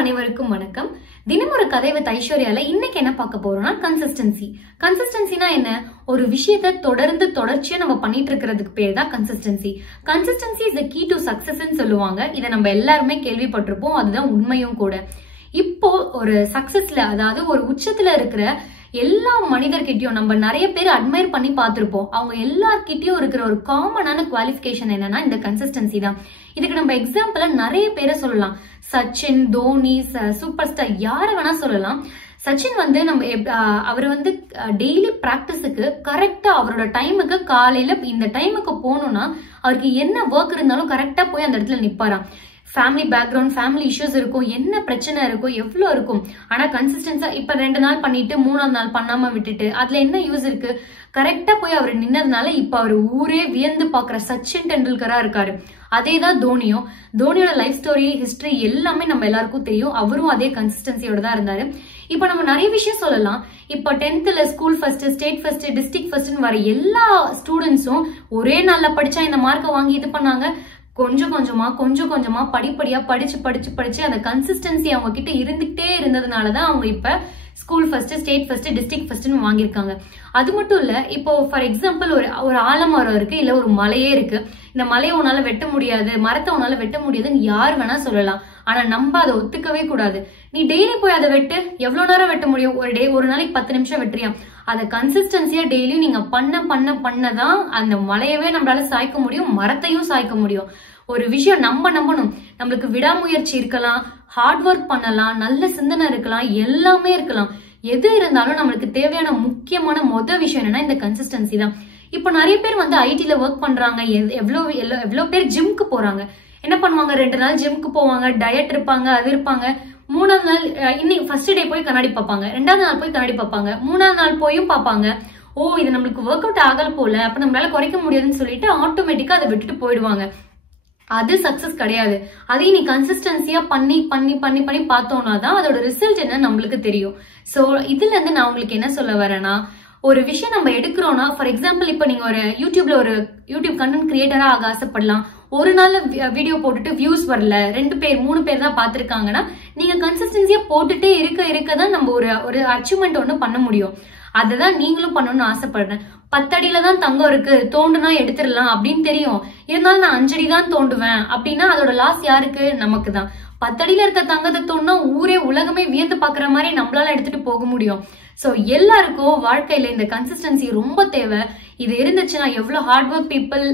அனைவருக்கும் வணக்கம். தினம் ஒரு கதை வித் ஐஸ்வர்யால இன்னைக்கு என்ன பார்க்க போறோம்னா கன்சிஸ்டன்சி. கன்சிஸ்டன்சினா என்ன? ஒரு விஷயத்தை தொடர்ச்சியா நம்ம பண்ணிட்டு இருக்கிறதுக்கு பேர் தான் consistency. Consistency is the key to சக்சஸ்ன்னு சொல்லுவாங்க. இதை நம்ம எல்லாருமே கேள்விப்பட்டிருப்போம். அதுதான் உண்மையும் கூட. இப்போ ஒரு சக்சஸ்ல, அதாவது ஒரு உச்சத்துல இருக்கிற எல்லா மனிதர்கிட்டயும் நம்ம நிறைய பேர் அட்மையர் பண்ணி பார்த்திருப்போம். அவங்க எல்லார்கிட்டயும் இருக்கிற ஒரு காமனான குவாலிஃபிகேஷன் என்னன்னா இந்த கன்சிஸ்டன்சி தான். இதுக்கு நம்ம எக்ஸாம்பிளா நிறைய பேரை சொல்லலாம். சச்சின், தோனி, சூப்பர் ஸ்டார், யாரை வேணா சொல்லலாம். சச்சின் வந்து அவர் வந்து டெய்லி பிராக்டிஸுக்கு கரெக்டா அவரோட டைமுக்கு காலையில இந்த டைமுக்கு போகணும்னா அவருக்கு என்ன ஒர்க் இருந்தாலும் கரெக்டா போய் அந்த இடத்துல நிப்பாராம். ஃபேமிலி பேக்ரவுண்ட், ஃபேமிலி இஷ்யூஸ் இருக்கும், என்ன பிரச்சனை இருக்கும், எவ்வளோ இருக்கும். ஆனா கன்சிஸ்டன்ஸா இப்ப 2 நாள் பண்ணிட்டு 3ஆவது நாள் பண்ணாம விட்டுட்டு அதுல என்ன யூஸ் இருக்கு? கரெக்டா போய் அவர் நின்னதுனால இப்ப அவர் ஊரே வியந்து பாக்குற சச்சின் டெண்டுல்கரா இருக்காரு. அதேதான் தோனியும். தோனியோட லைஃப் ஸ்டோரி, ஹிஸ்டரி எல்லாமே நம்ம எல்லாருக்கும் தெரியும். அவரும் அதே கன்சிஸ்டன்சியோட தான் இருந்தாரு. இப்ப நம்ம நிறைய விஷயம் சொல்லலாம். இப்ப 10th school first, state first, district ஃபர்ஸ்ட்னு வர எல்லா ஸ்டூடெண்ட்ஸும் ஒரே நாள்ல படிச்சா இந்த மார்க்கை வாங்கி இது பண்ணாங்க. கொஞ்சம் கொஞ்சமா படிப்படியா படிச்சு அந்த கன்சிஸ்டன்சி அவங்க கிட்ட இருந்துகிட்டே இருந்ததுனாலதான் அவங்க இப்ப school first, state first, district ஃபர்ஸ்ட்னு வாங்கியிருக்காங்க. அது மட்டும் இல்ல, இப்போ ஃபார் எக்ஸாம்பிள் ஒரு ஆலமரம் இருக்கு, இல்ல ஒரு மலையே இருக்கு. இந்த மலையை உன்னால வெட்ட முடியாது, மரத்தை உன்னால வெட்ட முடியாதுன்னு யார் வேணா சொல்லலாம். ஆனா நம்ம அதை ஒத்துக்கவே கூடாது. நீ டெய்லி போய் அதை வெட்டு, எவ்வளவு நேரம் வெட்ட முடியும்? ஒரு நாளைக்கு 10 நிமிஷம் வெட்டுறியா? அதை கன்சிஸ்டன்சியா டெய்லியும் நீங்க பண்ணதான் அந்த மலையவே நம்மளால சாய்க்க முடியும், மரத்தையும் சாய்க்க முடியும். ஒரு விஷயம் நம்ம நம்பணும். நம்மளுக்கு விடாமுயற்சி இருக்கலாம், ஹார்ட் ஒர்க் பண்ணலாம், நல்ல சிந்தனை இருக்கலாம், எல்லாமே இருக்கலாம். எது இருந்தாலும் நம்மளுக்கு தேவையான முக்கியமான விஷயம் என்னன்னா இந்த கன்சிஸ்டன்சி தான். இப்ப நிறைய பேர் வந்து ஐடில ஒர்க் பண்றாங்க. எவ்வளவு பேர் ஜிம்க்கு போறாங்க. என்ன பண்ணுவாங்க? 2 நாள் ஜிம்க்கு போவாங்க, டயட் இருப்பாங்க, அது இருப்பாங்க. 3ஆவது நாள் இன்னைக்கு ஃபர்ஸ்ட் டே போய் கண்ணாடி பார்ப்பாங்க, 2ஆவது நாள் போய் கண்ணாடி பார்ப்பாங்க, 3ஆவது நாள் போயும் பார்ப்பாங்க. ஓ, இது நம்மளுக்கு ஒர்க் அவுட் ஆகல போல, அப்ப நம்மளால குறைக்க முடியாதுன்னு சொல்லிட்டு ஆட்டோமேட்டிக்கா அதை விட்டுட்டு போயிடுவாங்க. அது சக்சஸ் கிடையாது. அதையும் நீ கன்சிஸ்டன்சியா பண்ணி பார்த்தோம்னா தான் அதோட ரிசல்ட் என்ன நம்மளுக்கு தெரியும். சோ இதுல இருந்து நான் உங்களுக்கு என்ன சொல்ல வரேன்னா, ஒரு விஷயம் நம்ம எடுக்கிறோம்னா, ஃபார் எக்ஸாம்பிள் இப்ப நீங்க ஒரு யூடியூப் கண்டென்ட் கிரியேட்டரா ஆக ஆசைப்படலாம். ஒரு நாள்ல வீடியோ போட்டுட்டு வியூஸ் வரல, 2 பேர் 3 பேர் தான் பாத்துருக்காங்கன்னா நீங்க கன்சிஸ்டன்சியா போட்டுட்டே இருக்கதான் நம்ம ஒரு அச்சீவ்மெண்ட் ஒண்ணு பண்ண முடியும். அததான் நீங்களும் பண்ணணும்னு ஆசைப்படுறேன். 10 அடியில தான் தங்கம் இருக்கு, தோண்டுனா எடுத்துடலாம் அப்படின்னு தெரியும். இருந்தாலும் நான் 5 அடி தான் தோண்டுவேன் அப்படின்னா அதோட லாஸ் யாருக்கு? நமக்கு தான். 10 அடியில இருக்க தங்கத்தை தோணுனா ஊரே உலகமே வியந்து பாக்குற மாதிரி நம்மளால எடுத்துட்டு போக முடியும். சோ எல்லாருக்கும் வாழ்க்கையில இந்த கன்சிஸ்டன்சி ரொம்ப தேவை. இது இருந்துச்சுன்னா எவ்வளவு ஹார்ட் ஒர்க் பீப்புள்,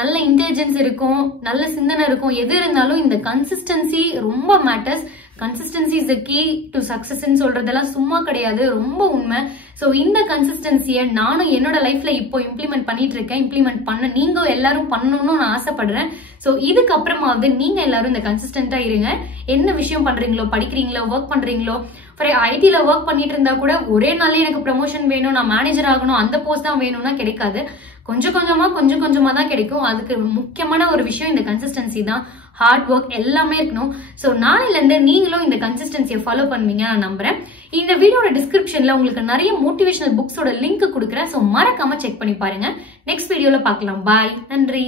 நல்ல இன்டெலிஜென்ஸ் இருக்கும், நல்ல சிந்தனை இருக்கும், எது இருந்தாலும் இந்த கன்சிஸ்டன்சி ரொம்ப matters. Consistency is the key to சக்சஸ்ன்னு சொல்றதெல்லாம் சும்மா கிடையாது, ரொம்ப உண்மை. சோ இந்த கன்சிஸ்டன்சியை நானும் என்னோட லைஃப்ல இப்போ இம்ப்ளிமெண்ட் பண்ணிட்டு இருக்கேன். இம்ப்ளிமெண்ட் பண்ண நீங்க எல்லாரும் பண்ணணும்னு நான் ஆசைப்படுறேன். சோ இதுக்கப்புறமாவது நீங்க எல்லாரும் இந்த கன்சிஸ்டன்டா இருங்க. என்ன விஷயம் பண்றீங்களோ, படிக்கிறீங்களோ, ஒர்க் பண்றீங்களோ, ஐடில ஒர்க் பண்ணிட்டு இருந்தா கூட ஒரே நாளே எனக்கு ப்ரமோஷன் வேணும், நான் மேனேஜர் ஆகணும், அந்த போஸ்ட் தான் வேணும்னா கிடைக்காது. கொஞ்சம் கொஞ்சமா தான் கிடைக்கும். அதுக்கு முக்கியமான ஒரு விஷயம் இந்த கன்சிஸ்டன்சி தான். ஹார்ட் ஒர்க் எல்லாமே இருக்கணும். சோ நாளையில இருந்து நீங்களும் இந்த கன்சிஸ்டன்சியை ஃபாலோ பண்ணுவீங்க நான் நம்புறேன். இந்த வீடியோட டிஸ்கிரிப்ஷன்ல உங்களுக்கு நிறைய மோட்டிவேஷனல் புக்ஸோட லிங்க் கொடுக்குறேன். சோ மறக்காம செக் பண்ணி பாருங்க. நெக்ஸ்ட் வீடியோல பார்க்கலாம். பாய், நன்றி.